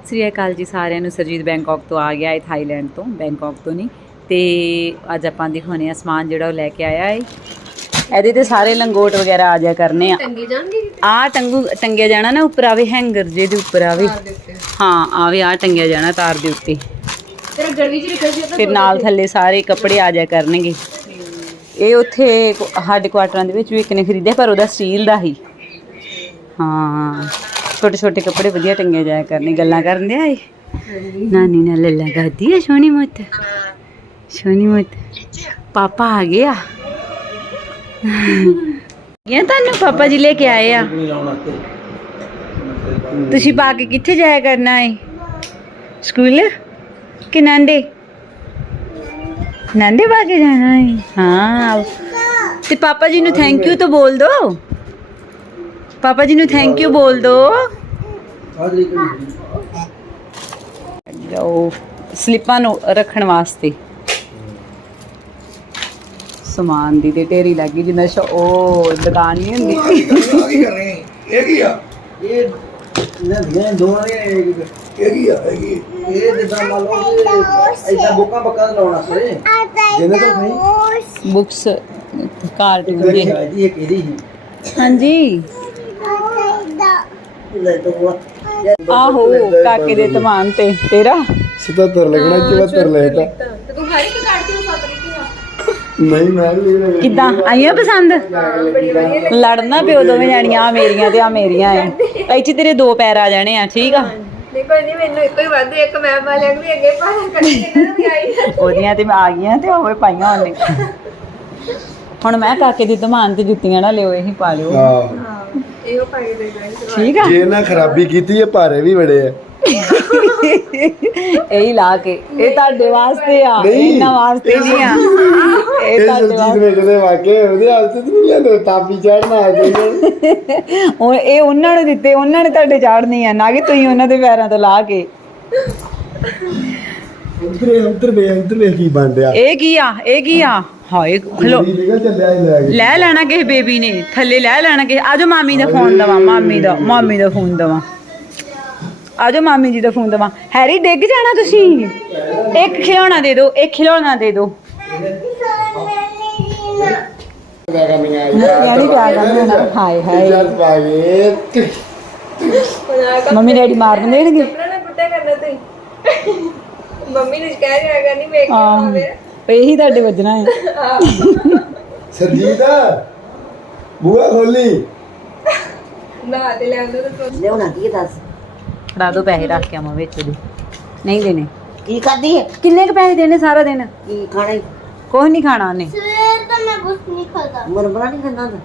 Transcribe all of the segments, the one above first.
ਸਤਿ ਸ੍ਰੀ ਅਕਾਲ ਜੀ ਸਾਰਿਆਂ ਨੂੰ। ਸਰਜੀਤ ਬੈਂਕਾਕ ਤੋਂ ਆ ਗਿਆ ਹੈ ਥਾਈਲੈਂਡ ਤੋਂ ਬੈਂਕਾਕ ਤੋਂ ਨਹੀਂ। ਤੇ ਅੱਜ ਆਪਾਂ ਦਿਖਾਉਣੇ ਆ ਸਮਾਨ ਜਿਹੜਾ ਉਹ ਲੈ ਕੇ ਆਇਆ ਹੈ ਇਹਦੇ ਤੇ ਸਾਰੇ ਲੰਗੋਟ ਵਗੈਰਾ ਆ ਜਾ ਕਰਨੇ ਆ। ਟੰਗੀ ਜਾਣਗੇ ਆ ਟੰਗੂ ਟੰਗਿਆ ਜਾਣਾ ਨਾ ਉੱਪਰ ਆਵੇ ਹੈਂਗਰ ਜੇ ਦੇ ਉੱਪਰ ਆਵੇ। ਹਾਂ ਆਵੇ ਆ ਟੰਗਿਆ ਜਾਣਾ ਤਾਰ ਦੇ ਉੱਤੇ। ਚ ਫਿਰ ਨਾਲ ਥੱਲੇ ਸਾਰੇ ਕੱਪੜੇ ਆ ਜਾ ਕਰਨਗੇ। ਇਹ ਉੱਥੇ ਸਾਡੇ ਕੁਆਟਰਾਂ ਦੇ ਵਿੱਚ ਵੀ ਇੱਕ ਨੇ ਖਰੀਦਿਆ ਪਰ ਉਹਦਾ ਸਟੀਲ ਦਾ ਹੀ। ਹਾਂ। ਛੋਟੇ ਛੋਟੇ ਕੱਪੜੇ ਵਧੀਆ ਟੰਗੇ ਜਾਇਆ ਕਰਨੇ, ਗੱਲਾਂ ਕਰਨ ਦੇ ਆਏ ਨਾਨੀ ਨਾਲ ਲੱਲਾ ਗਾਦੀ ਆ ਸੋਹਣੀ ਮੁੱਤ? ਸੋਹਣੀ ਮੁੱਤ? ਪਾਪਾ ਆ ਗਿਆ ਇਹ ਤੁਹਾਨੂੰ? ਪਾਪਾ ਜੀ ਲੈ ਕੇ ਆਏ ਆ? ਤੁਸੀਂ ਪਾ ਕੇ ਕਿੱਥੇ ਜਾਇਆ ਕਰਨਾ ਏ? ਸਕੂਲ? ਕਿ ਨਾਂਡੇ? ਨਾਂਡੇ ਪਾ ਕੇ ਜਾਣਾ ਹੈ ਹਾਂ। ਤੇ ਪਾਪਾ ਜੀ ਨੂੰ ਥੈਂਕ ਯੂ ਤਾਂ ਬੋਲ ਦੋ। ਪਾਪਾ ਜੀ ਨੂੰ ਥੈਂਕ ਯੂ ਬੋਲ ਦੋ ਉਹ ਸਲਿੱਪਾਂ ਨੂੰ ਰੱਖਣ ਵਾਸਤੇ ਸਮਾਨ ਦੀ ਤੇ ਢੇਰੀ ਲੱਗੀ ਜਿੰਨਾ ਸ਼ੋ ਉਹ ਦੁਕਾਨ ਨਹੀਂ ਹੁੰਦੀ ਇਹ ਕੀ ਆ ਇਹ ਦੀਆਂ ਦੋਵਾਂ ਦੇ ਇਹ ਕੀ ਆ ਇਹ ਕੀ ਇਹ ਜਿੱਦਾਂ ਮੰਨ ਲਓ ਐਦਾਂ ਬੁੱਕਾਂ ਬੱਕਾਂ ਲਾਉਣਾ ਸੇ ਜਿਹਨੇ ਤਾਂ ਨਹੀਂ ਕਾਰਟੂਨ ਇਹ ਦੇ ਹਾਂਜੀ ਲੈ ਦੋ ਆਹੋ ਕਾਕੇ ਦੇ ਤਮਾਨ ਤੇ ਤੇਰਾ? 77 ਲੱਗਣਾ 74 ਲੈਤਾ। ਤੇ ਤੂੰ ਹਰ ਇੱਕ ਕੱਢਦੀ ਹੋ ਸੱਤ ਲਿਖੀਆਂ ਨਹੀਂ ਮੈਂ ਨਹੀਂ ਲੈਣਾ। ਕਿੱਦਾਂ? ਆਈਆਂ ਪਸੰਦ? ਲੜਨਾ ਪਿਓ ਦੋਵੇਂ ਜਾਣੀਆਂ ਆ ਮੇਰੀਆਂ ਤੇ ਆ ਮੇਰੀਆਂ ਐ। ਇੱਥੇ ਤੇਰੇ ਦੋ ਪੈਰ ਆ ਜਾਣੇ ਆ ਠੀਕ ਆ? ਦੇਖੋ ਨਹੀਂ ਮੈਨੂੰ ਇੱਕੋ ਹੀ ਵੱਧ ਇੱਕ ਮੈਂ ਵਾਲਿਆਂ ਨੂੰ ਅੱਗੇ ਵੀ ਆਈ ਉਹਦੀਆਂ ਤੇ ਮੈਂ ਆ ਗਈਆਂ ਤੇ ਹੋਵੇ ਪਾਈਆਂ ਉਹਨੇ। ਹੁਣ ਮੈਂ ਕਾਕੇ ਦੀ ਧਮਾਨ ਤੇ ਜੁੱਤੀਆਂ ਨਾ ਲਿਓ ਇਹੀ ਪਾ ਲਿਓ। ਹਾਂ। ਇਹੋ ਪਾਈ ਦੇ ਗਏ ਠੀਕ ਆ? ਜੇ ਇਹਨਾਂ ਖਰਾਬੀ ਕੀਤੀ ਇਹ ਭਾਰੇ ਵੀ ਬੜੇ ਆ। ਇਹੀ ਲਾ ਕੇ। ਇਹ ਤੁਹਾਡੇ ਵਾਸਤੇ ਆ। ਨਹੀਂ। ਇਹਨਾਂ ਵਾਸਤੇ ਨਹੀਂ ਆ। ਇਹ ਇਹ ਤੁਹਾਡੇ ਸਰਜੀਤ ਵਾਸਤੇ ਦੇ ਵਾਕੇ ਉਹਦੇ ਹਾਲਤ ਤੇ ਨਹੀਂ ਲੈਂਦੇ ਤਾਪੀ ਚੜਨਾ ਆ ਜਾਈਏ ਉਹ ਇਹ ਉਹਨਾਂ ਨੂੰ ਦਿੱਤੇ ਉਹਨਾਂ ਨੇ ਤੁਹਾਡੇ ਚਾੜਨੀ ਆ ਨਾ ਕਿ ਤੁਸੀਂ ਉਹਨਾਂ ਦੇ ਪੈਰਾਂ ਤੋਂ ਲਾ ਕੇ। ਉਧਰ ਉਧਰ ਵੇ ਉਧਰ ਵੇ ਕੀ ਬਣ ਰਿਹਾ ਇਹ ਕੀ ਆ? ਇਹ ਕੀ ਆ? ਹਾਏ ਖਲੋ। ਲੈ ਕੇ। ਲੈਣਾ ਕਿਸੇ ਬੇਬੀ ਨੇ ਥੱਲੇ ਲੈ ਲੈਣਾ ਕਿਸੇ। ਆਜੋ ਮਾਮੀ ਦਾ ਫੋਨ ਦਵਾ ਮਾਮੀ ਦਾ ਮਾਮੀ ਦਾ ਫੋਨ ਦਵਾ। ਆਜੋ ਮਾਮੀ ਜੀ ਦਾ ਫੋਨ ਦਵਾ। ਹੈਰੀ ਡਿੱਗ ਜਾਣਾ ਤੁਸੀਂ? ਇੱਕ ਖਿਡੌਣਾ ਦੇ ਦਿਓ ਇੱਕ ਖਿਡੌਣਾ ਦੇ ਦਿਓ। ਹਾਏ ਹਾਏ ਮੰਮੀ ਡੈਡੀ ਮਾਰ ਦੇਣਗੇ ਮੰਮੀ ਨੂੰ ਕਹਿ ਰਿਹਾ ਹੈਗਾ ਨਹੀਂ ਵੇਖ ਆਹ ਇਹੀ ਤੁਹਾਡੇ ਵੱਜਣਾ ਹੈ। ਸਰਜੀਤ ਬੂਆ ਖੋਲੀ। ਨਾ ਤੇ ਲੈ ਆਉਂਦਾ ਤਾਂ ਲਿਆਉਣਾ ਕੀ ਦੱਸ? ਫੜਾ ਦੋ ਪੈਸੇ ਰੱਖ ਕੇ ਆਵਾਂ ਵਿੱਚ ਉਹਦੇ ਨਹੀਂ ਦੇਣੇ। ਕੀ ਕਰਦੀ ਹੈ ਕਿੰਨੇ ਕ ਪੈਸੇ ਦੇਣੇ ਸਾਰਾ ਦਿਨ? ਕੀ ਖਾਣਾ ਕੁਝ ਨਹੀਂ ਖਾਣਾ ਉਹਨੇ। ਸਵੇਰ ਤਾਂ ਮੈਂ ਕੁਛ ਨਹੀਂ ਖਾਦਾ ਮੁਰਮਰਾ ਨਹੀਂ ਖਾਂਦਾ ਹੁੰਦਾ?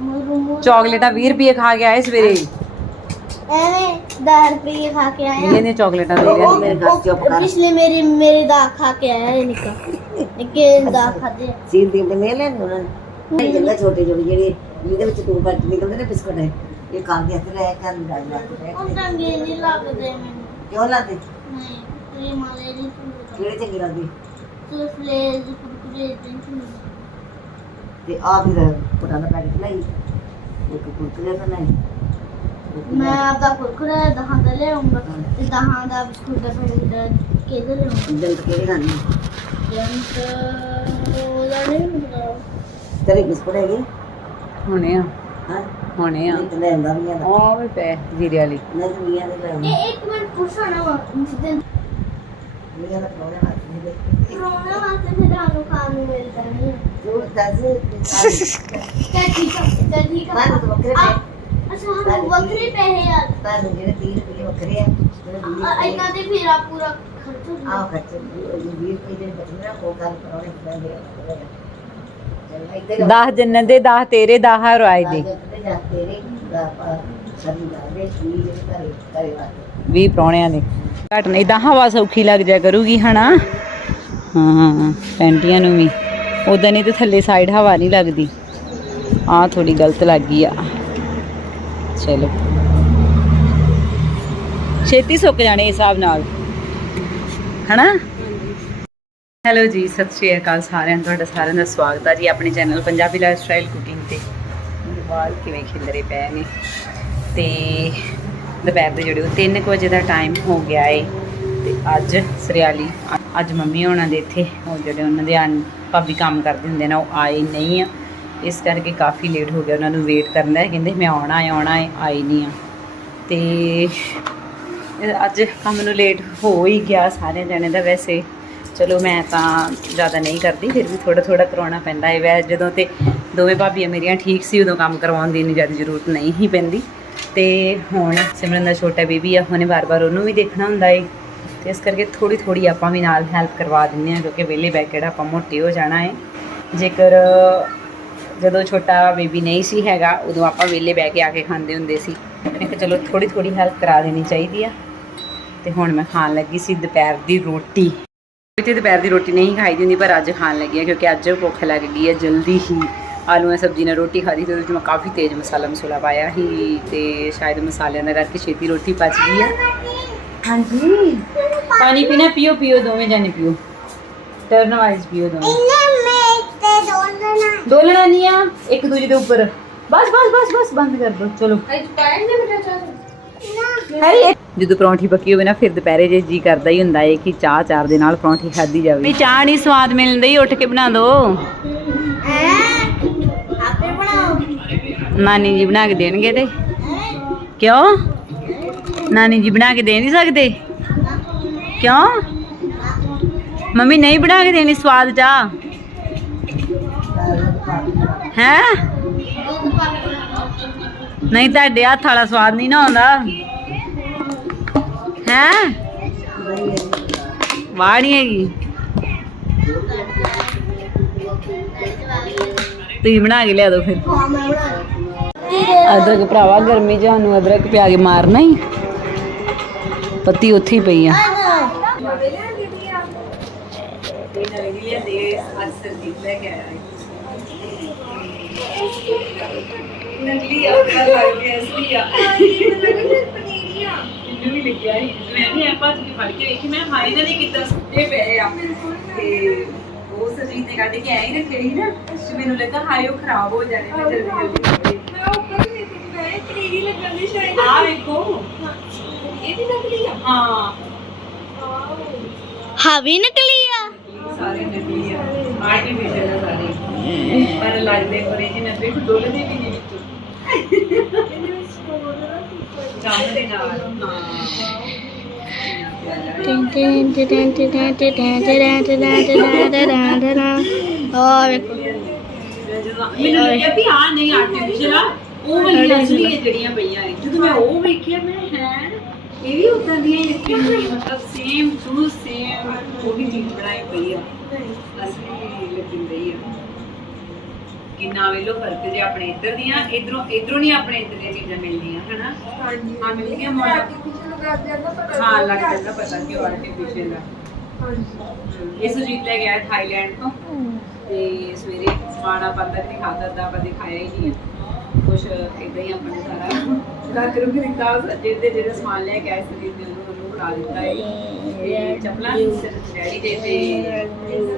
ਮੁਰਮੂ ਚਾਕਲੇਟਾਂ 20 ਰੁਪਏ ਖਾ ਕੇ ਆਏ ਸਵੇਰੇ। ਐਵੇਂ 10 ਰੁਪਏ ਖਾ ਕੇ ਆਇਆ। ਇਹਨੇ ਚਾਕਲੇਟਾਂ ਦੇ ਲਿਆ। ਮੇਰੇ ਘਰ ਚੁੱਪ ਕਰ ਪਿਛਲੇ ਮੇਰੀ ਮੇਰੀ ਦਾ ਖਾ ਕੇ ਆਇਆ ਇਹ ਨਿੱਕਾ। ਨਿੱਕੇ ਦਾ ਖਾਦੇ। ਸੀਲ ਦੀ ਬਣੇ ਲੈ ਉਹਨਾਂ ਨੇ। ਇਹ ਜਗ੍ਹਾ ਛੋਟੇ ਜਿਹੇ ਜਿਹੜੇ ਜਿਹਦੇ ਵਿੱਚ ਤੂੰ ਕੱਟ ਨਿਕਲਦੇ ਨੇ ਬਿਸਕੁਟ ਹੈ ਇਹ ਕਾਂ ਦੇ ਹੱਥ ਲੈ ਕਰ ਲੈ ਉਹ ਚੰਗੇ ਨਹੀਂ ਲੱਗਦੇ ਮੈਨੂੰ। ਕਿਉਂ ਲਾਦੇ ਨਹੀਂ ਤੇ ਮਾਲੇ ਦੀ ਕਿਹੜੇ ਚੰਗੇ ਲੱਗਦੇ? ਸੁਫਲੇ ਦੀ ਕੁਰਕੁਰੇ ਦੇ ਤੇ ਆ ਫਿਰ ਪੁਰਾਣਾ ਪੈਕਟ ਲਈ। ਇੱਕ ਕੁਰਕਰੇ ਦਾ ਲਈ ਮੈਂ ਆਪਦਾ ਕੁਰਕੁਰੇ ਦਹਾਂ ਦਾ ਲਿਆਉਂਗਾ ਤੇ ਦਹਾਂ ਦਾ ਬਿਸਕੁਟ ਦਾ ਪੈਕਟ ਕਿਹਦੇ ਲਿਆਉਂਗਾ ਦਿਲ ਕਿਹੜੇ ਖਾਣੇ ਤੇਰੇ ਬਿਸਕੁਟ ਹੈਗੇ? ਹੁਣੇ ਆ। ਹਾਂ? ਹੁਣੇ ਆ। ਤੇ ਲੈ ਆਉਂਦਾ ਵੀ ਆ। ਉਹ ਵੀ ਪੈ ਜੀਰੇ ਵਾਲੀ। ਨਹੀਂ ਤੇ ਮੀਆਂ ਦੇ ਲੈ ਆਉਂਦਾ। ਇਹ ਇੱਕ ਮਿੰਟ ਪੁੱਛਣਾ ਵਾ ਇੰਸੀਡੈਂਟ ਮੀਆਂ ਦਾ ਪ੍ਰੋਗਰਾਮ ਆ ਜਿਹਦੇ ਕਰੋਨਾ ਵਾਸਤੇ ਫਿਰ ਸਾਨੂੰ ਖਾਣ ਨੂੰ ਮਿਲਦਾ ਨਹੀਂ ਤੂੰ ਦੱਸ ਚੱਲ ਠੀਕ ਆ ਚੱਲ ਠੀਕ ਆ। ਮੈਂ ਤਾਂ ਵੱਖਰੇ ਆ, ਪੈ ਅੱਛਾ ਸਾਨੂੰ ਵੱਖਰੇ ਪੈਸੇ ਆ। ਤੁਹਾਨੂੰ ਜਿਹੜੇ 30 ਰੁਪਏ ਵੱਖਰੇ ਆ ਜਿਹੜੇ 20 ਆ, ਰੁਪਏ ਇਹਨਾਂ ਦੇ ਫੇਰਾ ਪੂਰਾ ਖਰਚ ਹੋ ਆਹ ਜਾਂਦਾ ਖਰਚ 20 ਰੁਪਏ ਦੇ ਬਚਨੇ ਨਾ ਕੋ ਗੱਲ ਕਰਾਉਣੇ ਪੈਂਦੇ ਆ ਚੱਲ ਇੱਥੇ 10 ਜੰਨਤ ਦੇ 10 ਤੇਰੇ 10 ਹਰਵਾਏ ਦੇ। ਵੀ ਜਿਹੜੇ ਘਰੇ ਘਰੇ ਵਾਸਤੇ 20 ਪ੍ਰਾਹੁਣਿਆਂ ਦੇ। ਘਟ ਨਹੀਂ ਤਾਂ ਹਵਾ ਸੌਖੀ ਲੱਗ ਜਾ ਕਰੂਗੀ ਹਨਾ? ਹਾਂ ਪੈਂਟੀਆਂ ਨੂੰ ਵੀ। ਉਦਾਂ ਨਹੀਂ ਤੇ ਥੱਲੇ ਸਾਈਡ ਹਵਾ ਨਹੀਂ ਲੱਗਦੀ। ਆ ਥੋੜੀ ਗਲਤ ਲੱਗ ਗਈ ਆ। ਚਲੋ। ਛੇਤੀ ਸੁੱਕ ਜਾਣੇ ਇਸ ਹਿਸਾਬ ਨਾਲ। ਹਨਾ? ਹੈਲੋ ਜੀ, ਸਤਿ ਸ਼੍ਰੀ ਅਕਾਲ ਸਾਰਿਆਂ ਨੂੰ, ਤੁਹਾਡਾ ਸਾਰਿਆਂ ਦਾ ਸਵਾਗਤ ਹੈ ਜੀ ਆਪਣੇ channel Punjabi lifestyle cooking ਤੇ। ਮੇਰੇ ਵਾਲ ਕਿਵੇਂ ਖਿਲਰੇ ਪਏ ਨੇ? ਤੇ ਦੁਪਹਿਰ ਦੇ ਜਿਹੜੇ ਉਹ 3 ਵਜੇ ਦਾ ਟਾਈਮ ਹੋ ਗਿਆ ਏ। ਤੇ ਅੱਜ ਸਰਿਆਲੀ, ਅੱਜ ਮੰਮੀ ਉਹਨਾਂ ਦੇ ਇੱਥੇ, ਉਹ ਜਿਹੜੇ ਉਹਨਾਂ ਦੇ ਆਂ ਭਾਬੀ ਕੰਮ ਕਰਦੇ ਹੁੰਦੇ ਨੇ, ਉਹ ਆਏ ਨਹੀਂ ਆ। ਇਸ ਕਰਕੇ ਕਾਫੀ ਲੇਟ ਹੋ ਗਿਆ, ਉਹਨਾਂ ਨੂੰ ਵੇਟ ਕਰਨਾ ਹੈ ਕਹਿੰਦੇ ਮੈਂ ਆਉਣਾ ਹੈ ਆਉਣਾ ਹੈ ਆਈ ਨਹੀਂ ਆ। ਤੇ ਅੱਜ ਕੰਮ ਨੂੰ ਲੇਟ ਹੋ ਹੀ ਗਿਆ ਸਾਰੇ ਜਣੇ ਦਾ ਵੈਸੇ। ਚਲੋ ਮੈਂ ਤਾਂ ਜ਼ਿਆਦਾ ਨਹੀਂ ਕਰਦੀ, ਫਿਰ ਵੀ ਥੋੜਾ ਥੋੜਾ ਕਰਾਉਣਾ ਪੈਂਦਾ ਹੈ। ਵੈ ਜਦੋਂ ਤੇ ਦੋਵੇਂ ਭਾਬੀਆਂ ਮੇਰੀਆਂ ਠੀਕ ਸੀ, ਉਦੋਂ ਕੰਮ ਕਰਵਾਉਣ ਦੀ ਇੰਨੀ ਜ਼ਿਆਦਾ ਜ਼ਰੂਰਤ ਨਹੀਂ ਹੀ ਪੈਂਦੀ। ਤੇ ਹੁਣ ਸਿਮਰਨ ਦਾ ਛੋਟਾ ਬੇਬੀ ਆ, ਉਹਨੇ ਵਾਰ-ਵਾਰ ਉਹਨੂੰ ਵੀ ਦੇਖਣਾ ਹੁੰਦਾ ਏ। ਤੇ ਇਸ ਕਰਕੇ ਥੋੜੀ ਥੋੜੀ ਆਪਾਂ ਵੀ ਨਾਲ ਹੈਲਪ ਕਰਵਾ ਦਿੰਦੇ ਹਾਂ, ਕਿਉਂਕਿ ਵਿਹਲੇ ਬੈ ਕਿਹੜਾ ਆਪਾਂ ਮੋਟੇ ਹੋ ਜਾਣਾ ਹੈ ਜੇਕਰ ਜਦੋਂ ਛੋਟਾ ਬੇਬੀ ਨਹੀਂ ਸੀ ਹੈਗਾ, ਉਦੋਂ ਆਪਾਂ ਵਿਹਲੇ ਬਹਿ ਕੇ ਆ ਕੇ ਖਾਂਦੇ ਹੁੰਦੇ ਸੀ। ਮੈਂ ਕਿਹਾ ਚਲੋ ਥੋੜੀ ਥੋੜੀ ਹੈਲਪ ਕਰਾ ਦੇਣੀ ਚਾਹੀਦੀ ਆ। ਤੇ ਹੁਣ ਮੈਂ ਖਾਣ ਲੱਗੀ ਸੀ ਦੁਪਹਿਰ ਦੀ ਰੋਟੀ। ਤੇ ਦੁਪਹਿਰ ਦੀ ਰੋਟੀ ਨਹੀਂ ਖਾਈ ਦੀ ਹੁੰਦੀ ਪਰ ਅੱਜ ਖਾਣ ਲੱਗੀ ਆ ਕਿਉਂਕਿ ਅੱਜ ਭੁੱਖ ਲੱਗ ਗਈ ਹੈ ਜਲਦੀ ਹੀ। ਆਲੂਆਂ ਸਬਜ਼ੀ ਨਾਲ ਰੋਟੀ ਖਾਧੀ ਤੇ ਉਹਦੇ ਵਿੱਚ ਮੈਂ ਕਾਫੀ ਤੇਜ਼ ਮਸਾਲਾ ਮਸੂਲਾ ਪਾਇਆ ਸੀ ਤੇ ਸ਼ਾਇਦ ਮਸਾਲਿਆਂ ਦਾ ਕਰਕੇ ਛੇਤੀ ਰੋਟੀ ਪਚ ਗਈ ਆ ਹਾਂਜੀ। ਪਾਣੀ ਪੀਣਾ ਪੀਓ ਪੀਓ ਦੋਵੇਂ ਜਾਨੇ ਪੀਓ। ਟਰਨ ਵਾਈਜ਼ ਪੀਓ ਦੋਵੇਂ। ਡੋਲਣਾ ਨਹੀਂ ਆ ਇੱਕ ਦੂਜੇ ਦੇ ਉੱਪਰ। ਬਸ ਬਸ ਬਸ ਬਸ ਬੰਦ ਕਰ ਦੋ। ਚਲੋ। ਅੱਜ ਪਾਇਆ ਨਹੀਂ ਬੇਟਾ ਚਾਹ ਜਦੋਂ ਪਰੌਂਠੀ ਪੱਕੀ ਹੋਵੇ ਨਾ, ਫਿਰ ਦੁਪਹਿਰੇ ਜੇ ਜੀ ਕਰਦਾ ਹੀ ਹੁੰਦਾ ਏ ਕਿ ਚਾਹ ਚਾਰ ਦੇ ਨਾਲ ਪਰੌਂਠੀ ਖਾਧੀ ਜਾਵੇ। ਵੀ ਚਾਹ ਨਹੀਂ ਸਵਾਦ ਮਿਲਦੀ, ਉੱਠ ਕੇ ਬਣਾ ਦੋ। ਆਪੇ ਬਣਾਓ ਨਾਨੀ ਜੀ ਬਣਾ ਕੇ ਦੇਣਗੇ ਤੇ। ਕਿਉਂ? ਨਾਨੀ ਜੀ ਬਣਾ ਕੇ ਦੇ ਨਹੀਂ ਸਕਦੇ। ਕਿਉਂ? ਮੰਮੀ ਨਹੀਂ ਬਣਾ ਕੇ ਦੇਣੀ ਸਵਾਦ ਚਾਹ। ਹੈ? ਨਹੀਂ, ਤੁਹਾਡੇ ਹੱਥ ਵਾਲਾ ਸਵਾਦ ਨਹੀਂ ਨਾ ਆਉਂਦਾ। ਹੈ? ਵਾਹ ਹੈਗੀ। ਤੁਸੀਂ ਬਣਾ ਕੇ ਲਿਆ ਦਿਓ ਫਿਰ। ਅਦਰਕ ਭਰਾਵਾ, ਗਰਮੀ ਚ ਸਾਨੂੰ ਅਦਰਕ ਪਿਆ ਕੇ ਮਾਰਨਾ ਹੀ। ਪੱਤੀ ਉੱਥੇ ਹੀ ਪਈ ਆ। ਨਕਲੀ ਆ ਲੱਗ ਗਿਆ ਅਸਲੀ ਆ ਮੈਨੂੰ ਵੀ ਲੱਗਿਆ ਸੀ ਮੈਂ ਵੀ ਆਪਾਂ ਜੀ ਫੜ ਕੇ ਵੇਖੀ ਮੈਂ ਹਾਈ ਨਾ ਨਹੀਂ ਕੀਤਾ ਸੁੱਤੇ ਪਏ ਆ ਤੇ ਉਹ ਸਜੀਤ ਨੇ ਕੱਢ ਕੇ ਆਈ ਰੱਖੇ ਸੀ ਨਾ ਤੇ ਮੈਨੂੰ ਲੱਗਾ ਹਾਏ ਉਹ ਖਰਾਬ ਹੋ ਜਾਣੇ ਮੈਂ ਜਲਦੀ ਜਲਦੀ ਕੱਢੇ। ਮੈਂ ਉੱਪਰ ਵੀ ਦੇਖੀ ਮੈਂ ਪਨੀਰੀ ਲੱਗਣ ਦੀ ਸ਼ਾਇਦ ਆ ਵੇਖੋ ਇਹ ਵੀ ਨਕਲੀ ਆ ਹਾਂ ਹਾਵੀ ਨਿਕਲੀ ਆ ਸਾਰੇ ਨਕਲੀ ਆ ਆਰਟੀਫੀਸ਼ੀਅਲ ਆ ਸਾਰੇ ਪਰ ਲੱਗਦੇ origignal ਦੇਖੋ ਡੋਲਦੇ ਵੀ ਨਹੀਂ ਵਿੱਚ ਕੰਮ ਦੇ ਨਾਲ ਹਾਂ ਮੈਨੂੰ ਲੱਗਿਆ ਵੀ ਆ ਨਹੀਂ ਆਰਟੀਫੀਸ਼ੀਅਲ ਆ ਉਹ ਵਾਲੀ ਨਸਲੀ ਜਿਹੜੀਆਂ ਪਈਆਂ ਹੈ ਜਦੋਂ ਮੈਂ ਉਹ ਵੇਖਿਆ ਮੈਂ ਹੈ ਇਹ ਵੀ ਉਦਾਂ ਦੀਆਂ ਹੀ ਹੋਈਆਂ ਮਤਲਬ ਸੇਮ ਟੂ ਸੇਮ ਉਹੀ ਚੀਜ਼ ਬਣਾਈ ਪਈ ਆ। ਅਸਲੀ ਲੱਗਣ ਰਹੀ ਆ। ਕਿੰਨਾ ਵੇਲੋ ਫ਼ਰਕ ਜੇ ਆਪਣੇ ਇੱਧਰ ਦੀਆਂ ਇਧਰੋਂ ਇਧਰੋਂ ਨਹੀਂ ਆਪਣੇ ਇੱਧਰ ਦੀਆਂ ਚੀਜ਼ਾਂ ਮਿਲਦੀਆਂ ਹਨਾ? ਹਾਂਜੀ। ਹਾਂ ਮਿਲਦੀਆਂ ਮੋੜਾ ਆਰਟੀਫੀਸ਼ੀਅਲ ਲੱਗ ਜਾਂਦਾ ਪਤਾ ਹਾਂ ਲੱਗ ਜਾਂਦਾ ਪਤਾ ਕਿ ਆਰਟੀਫੀਸ਼ੀਅਲ ਆ ਹਾਂਜੀ। ਇਹ ਸੁਜੀਤ ਲੈ ਗਿਆ ਥਾਈਲੈਂਡ ਤੋਂ। ਤੇ ਸਵੇਰੇ ਆਪਾਂ ਤੱਕ ਨਹੀਂ ਖਾਦਾ ਦਾ ਆਪਾਂ ਦਿਖਾਇਆ ਹੀ ਨਹੀਂ ਕੁਛ ਇਦਾਂ ਹੀ ਆਪਣੇ ਸਾਰਾ। ਰੱਖ ਰੁਕ ਦਿੱਤਾ ਜਿਹਦੇ ਜਿਹੜੇ ਸਮਾਨ ਲੈ ਕੇ ਆਏ ਸੁਜੀਤ ਨੇ ਉਹਨੂੰ ਫੜਾ ਦਿੱਤਾ ਹੈ। ਤੇ ਚੱਪਲਾਂ ਸਿਰਫ ਡੈਡੀ ਦੇ ਤੇ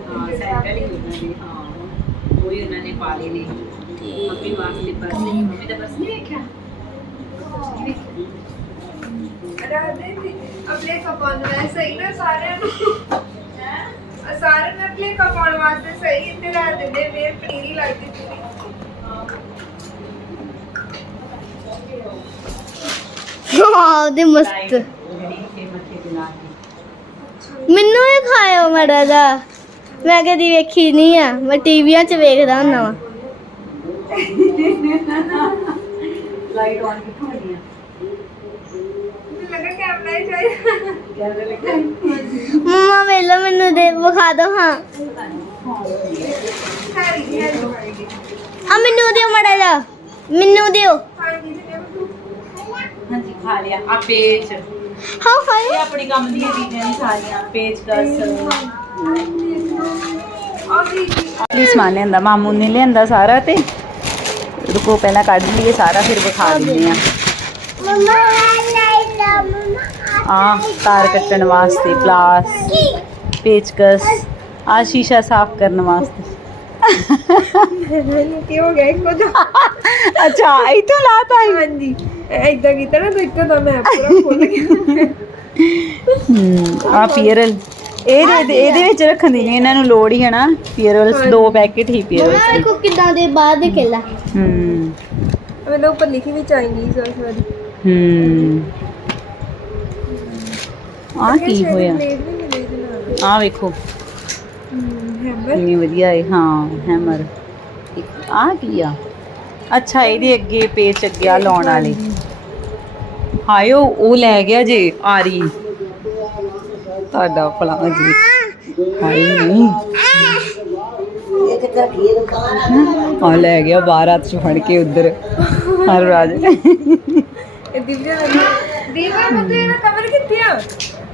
ਹਾਂ ਸੈਂਡਲ ਹੀ ਉਹਨਾਂ ਦੇ ਹਾਂ ਉਹ ਹੀ ਉਹਨਾਂ ਨੇ ਪਾ ਲਏ ਨੇ। ਮੰਮੀ ਵਾਸਤੇ ਪਰਸ ਮੰਮੀ ਦਾ ਪਰਸ ਨਹੀਂ ਵੇਖਿਆ? ਰਾਦੇ ਵੀ ਆਪਣੇ ਕਪਾਂ ਨੂੰ ਐ ਸਹੀ ਨਾ ਸਾਰਿਆਂ ਨੂੰ। ਆ ਸਾਰੇ ਨੇ ਆਪਣੇ ਕਪਾਂ ਵਾਸਤੇ ਸਹੀ ਇੱਥੇ ਰੱਖ ਦਿੰਦੇ ਫੇਰ ਪਨੀਰੀ ਲੱਗਦੀ ਪੂਰੀ ਹਾਂ ਉਹਦੇ ਮਸਤ। ਮੈਨੂੰ ਹੀ ਖਾਇਓ ਮੜਾ ਦਾ ਮੈਂ ਕਦੀ ਵੇਖੀ ਨਹੀਂ ਆ ਮੈਂ ਟੀਵੀਆਂ 'ਚ ਵੇਖਦਾ ਹੁੰਦਾ ਵਾਂ। ਲਾਈਟ ਆਨ ਕਿੱਥੋਂ ਹੋਣੀ ਆ? ਮੈਨੂੰ ਲੱਗਾ ਕੈਮਰਾ ਹੀ ਚਾਹੀਦਾ। ਕੈਮਰਾ ਲੱਗਾ ਮੰਮਾ ਵੇਲੋ ਮੈਨੂੰ ਦੇ ਵਿਖਾ ਦੋ ਹਾਂ। ਆ ਮੈਨੂੰ ਦਿਓ ਮੜਾ ਦਾ ਮੈਨੂੰ ਦਿਓ। ਖਾ ਲਿਆ। ਆ ਪੇਚ ਹਾਂ ਹਾਏ ਇਹ ਆਪਣੀ ਕੰਮ ਦੀਆਂ ਚੀਜ਼ਾਂ ਨੇ ਸਾਰੀਆਂ। ਪੇਚ ਕਸ ਆ ਵੀ ਇਹ ਸਮਾਨ ਲਿਆਂਦਾ ਮਾਮੂ ਨੇ ਲਿਆਂਦਾ ਸਾਰਾ ਤੇ ਰੁਕੋ ਪਹਿਲਾਂ ਕੱਢ ਲਈਏ ਸਾਰਾ ਫਿਰ ਵਿਖਾ ਦਿੰਦੇ ਆ ਮੰਮਾ ਲਾਈਲਾ ਮੰਮਾ ਆ ਤਾਰ ਕੱਟਣ ਵਾਸਤੇ ਪਲਾਸ ਪੇਚਕਸ ਆ ਸ਼ੀਸ਼ਾ ਸਾਫ਼ ਕਰਨ ਵਾਸਤੇ। ਕੀ ਹੋ ਗਿਆ ਇੱਕੋ ਜਿਹਾ? ਅੱਛਾ ਇਥੋਂ ਲਾਤਾ ਹਾਂਜੀ। ਐਦਾਂ ਕੀਤਾ ਨਾ ਤਾਂ ਇੱਕੋ ਦਾ ਮੈਂ ਪੂਰਾ ਖੁੱਲ ਗਿਆ। ਹੂੰ ਆ ਪੀਅਰਲ ਇਹਦੇ ਇਹਦੇ ਵਿੱਚ ਰੱਖਣ ਦੀ ਨਹੀਂ ਇਹਨਾਂ ਨੂੰ ਲੋੜ ਹੀ ਹੈ ਨਾ ਪੀਅਰਲਸ ਦੋ ਪੈਕੇਟ ਹੀ ਪੀਅਰਲਸ ਮੰਮਾ ਦੇਖੋ ਕਿਦਾਂ ਦੇ ਬਾਹਰ ਦੇ ਕੇਲਾ ਹੂੰ। ਮਤਲਬ ਉੱਪਰ ਲਿਖੀ ਵੀ ਚਾਈਨੀਜ਼ ਆ ਸਾਰੀ ਹੂੰ। ਆ ਕੀ ਹੋਇਆ? ਆ ਵੇਖੋ। ਹਮ, ਹੈਮਰ ਕਿੰਨੀ ਵਧੀਆ ਹੈ ਹਾਂ ਹੈਮਰ ਆ ਕੀ ਆ? ਅੱਛਾ ਇਹਦੇ ਅੱਗੇ ਪੇਚ ਅੱਗੇ ਆ ਲਾਉਣ ਵਾਲੇ। ਹਾਏ ਉਹ ਉਹ ਲੈ ਗਿਆ ਜੇ ਆਰੀ। ਤੁਹਾਡਾ ਭਲਾ ਜੀ। ਹਾਏ ਨਹੀਂ ਆ ਲੈ ਗਿਆ ਬਾਹਰ ਹੱਥ ਚ ਫੜ ਕੇ ਉਧਰ। ਹਰ ਰਾਜ। ਇਹ ਦਿਵਜਾ ਦੀਵਾ ਬੰਦੇ ਇਹਦਾ ਕਵਰ ਕਿੱਥੇ ਆ?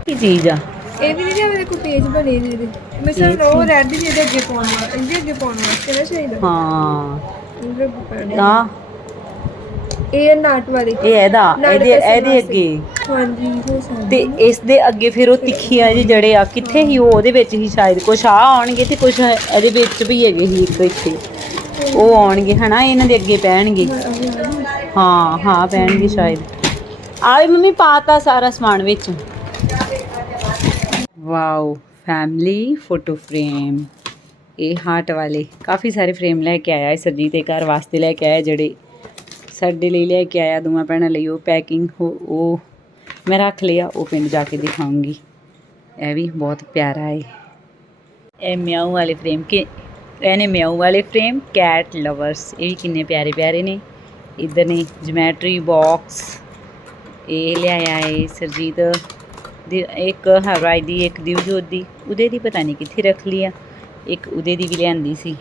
ਕੀ ਚੀਜ਼ ਆ? ਇਹ ਵੀ ਨਹੀਂ ਮੇਰੇ ਕੋਲ ਪੇਜ ਬਣੇ ਨੇ ਇਹਦੇ। ਮੈਂ ਸਰ ਉਹ ਰੈਡ ਜਿਹੇ ਦੇ ਅੱਗੇ ਪਾਉਣ ਇਹਦੇ ਅੱਗੇ ਪਾਉਣ ਨਾ ਚਾਹੀਦਾ। ਹਾਂ। ਇਹਦੇ ਅੱਗੇ ਪਾਉਣੇ। ਆ ਇਹ ਨਾਟ ਵਾਲੀ। ਇਹ ਇਹਦਾ ਨਾਲ ਇਹਦੇ ਪੈਸੇ ਇਹਦੇ ਵਾਸਤੇ। ਅੱਗੇ। ਹਾਂਜੀ ਹੋ ਸਕਦਾ ਤੇ ਇਸ ਦੇ ਅੱਗੇ ਫਿਰ ਉਹ ਤਿੱਖੀਆਂ ਜਿਹੇ ਜੜੇ ਆ ਕਿੱਥੇ ਹੀ ਉਹ ਉਹਦੇ ਵਿੱਚ ਹੀ ਸ਼ਾਇਦ ਕੁਛ ਆ ਆਉਣਗੇ ਤੇ ਕੁਛ ਇਹਦੇ ਵਿੱਚ ਵੀ ਹੈਗੇ ਸੀ ਇੱਕ ਇੱਥੇ। ਉਹ ਆਉਣਗੇ ਹਨਾ ਇਹਨਾਂ ਦੇ ਅੱਗੇ ਪੈਣਗੇ। ਹਾਂ ਹਾਂ ਪੈਣਗੇ ਸ਼ਾਇਦ। ਆਵੇ ਮੰਮੀ ਪਾਤਾ ਸਾਰਾ ਸਮਾਨ ਵਿੱਚ। Wow family photo frame. ਇਹ ਹਾਰਟ ਵਾਲੇ। ਕਾਫੀ ਸਾਰੇ ਫਰੇਮ ਲੈ ਕੇ ਆਇਆ ਹੈ ਸਰਜੀਤ ਦੇ ਘਰ ਵਾਸਤੇ ਲੈ ਕੇ ਆਇਆ, ਜਿਹੜੇ ਸਾਡੇ ਲਈ ਲੈ ਕੇ ਆਇਆ, ਦੋਵਾਂ ਭੈਣਾਂ ਲਈ ਉਹ ਪੈਕਿੰਗ ਉਹ ਮੈਂ ਰੱਖ ਲਿਆ, ਉਹ ਪਿੰਡ ਜਾ ਕੇ ਦਿਖਾਉਂਗੀ। ਇਹ ਵੀ ਬਹੁਤ ਪਿਆਰਾ ਹੈ। ਇਹ ਮਿਆਊ ਵਾਲੇ ਫਰੇਮ ਕਿ ਇਹਨੇ ਮਿਆਊ ਵਾਲੇ ਫਰੇਮ ਕੈਟ ਲਵਰਸ ਇਹ ਵੀ ਕਿੰਨੇ ਪਿਆਰੇ ਪਿਆਰੇ ਨੇ। ਇਧਰ ਨੇ ਜਮੈਟਰੀ ਬਾਕਸ ਇਹ ਲਿਆਇਆ ਹੈ ਸਰਜੀਤ ਦੀ, ਇੱਕ ਹਰਾਈ ਦੀ, ਇੱਕ ਦਿਵਜੋਤ ਦੀ, ਉਹਦੇ ਦੀ ਪਤਾ ਨਹੀਂ ਕਿੱਥੇ ਰੱਖ ਲਿਆ ਇੱਕ ਉਹਦੇ ਦੀ ਵੀ ਲਿਆਂਦੀ ਸੀ।